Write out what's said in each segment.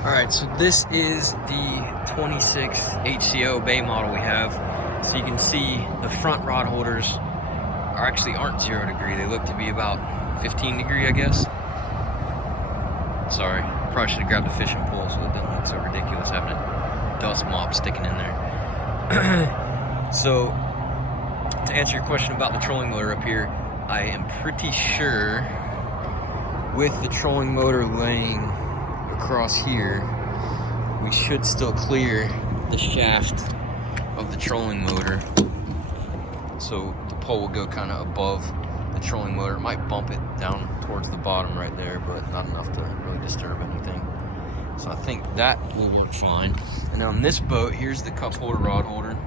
Alright, so this is the 26 HCO bay model we have. So you can see the front rod holders aren't 0 degree. They look to be about 15 degree, I guess. Sorry, probably should have grabbed a fishing pole so it didn't look so ridiculous having a dust mop sticking in there. So, to answer your question about the trolling motor up here, I am pretty sure with the trolling motor laying across here, we should still clear the shaft of the trolling motor. So the pole will go kind of above the trolling motor. It might bump it down towards the bottom right there, but not enough to really disturb anything. So I think that will work fine. And on this boat, here's the cup holder, rod holder.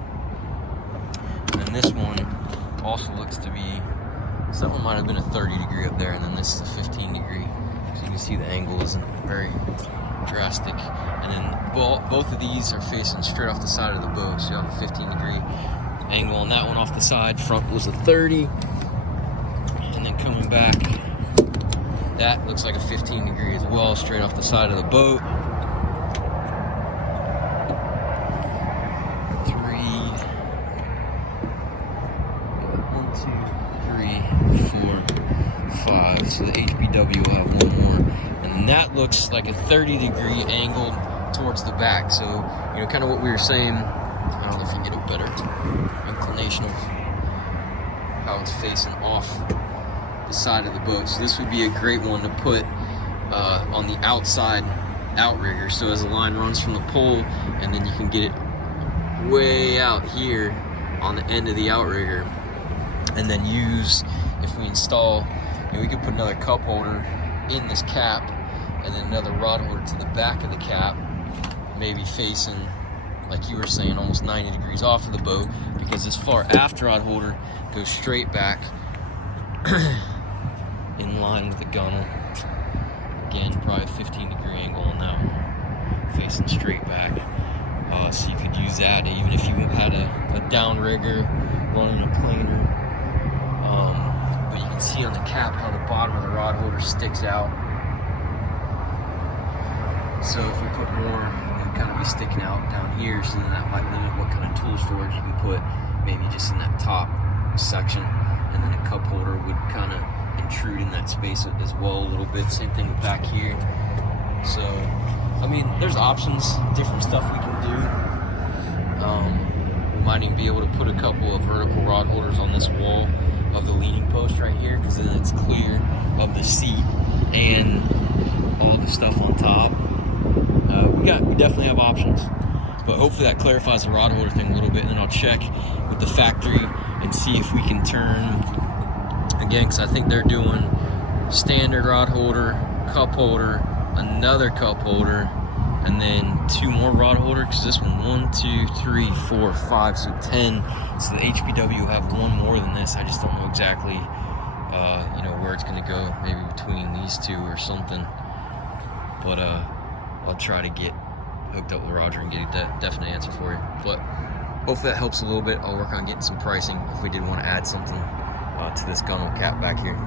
And then this one also looks to be, so that one might have been a 30 degree up there, and then this is a 15 degree. So you can see the angle isn't very drastic. And then both of these are facing straight off the side of the boat, so you have a 15 degree angle on that one off the side. Front was a 30. And then coming back, that looks like a 15 degree as well, straight off the side of the boat. 5. So the HPW will have one more, and then that looks like a 30 degree angle towards the back. So, you know, kind of what we were saying. I don't know if you can get a better inclination of how it's facing off the side of the boat. So this would be a great one to put on the outside outrigger. So as the line runs from the pole, and then you can get it way out here on the end of the outrigger, and then use, if we install, you know, we could put another cup holder in this cap, and then another rod holder to the back of the cap, maybe facing, like you were saying, almost 90 degrees off of the boat, because this far aft rod holder goes straight back in line with the gunnel. Again, probably a 15 degree angle on that one, facing straight back. So you could use that even if you had a downrigger running a planer. But you can see on the cap how the bottom of the rod holder sticks out. So if we put more, it'll kind of be sticking out down here, so then that might limit what kind of tool storage you can put, maybe just in that top section. And then a cup holder would kind of intrude in that space as well a little bit. Same thing with back here. So, I mean, there's options, different stuff we can do. We might even be able to put a couple of vertical rod holders on this wall of the leaning post right here, because then it's clear of the seat and all the stuff on top. We definitely have options, but hopefully that clarifies the rod holder thing a little bit. And then I'll check with the factory and see if we can turn again, because I think they're doing standard rod holder, cup holder, another cup holder, and then 2 more rod holders, because this one, 1, 2, 3, 4, 5, so 10. So the HPW will have one more than this. I just don't know exactly, you know, where it's going to go. Maybe between these two or something. But I'll try to get hooked up with Roger and get a definite answer for you. But hopefully that helps a little bit. I'll work on getting some pricing if we did want to add something to this gunnel cap back here.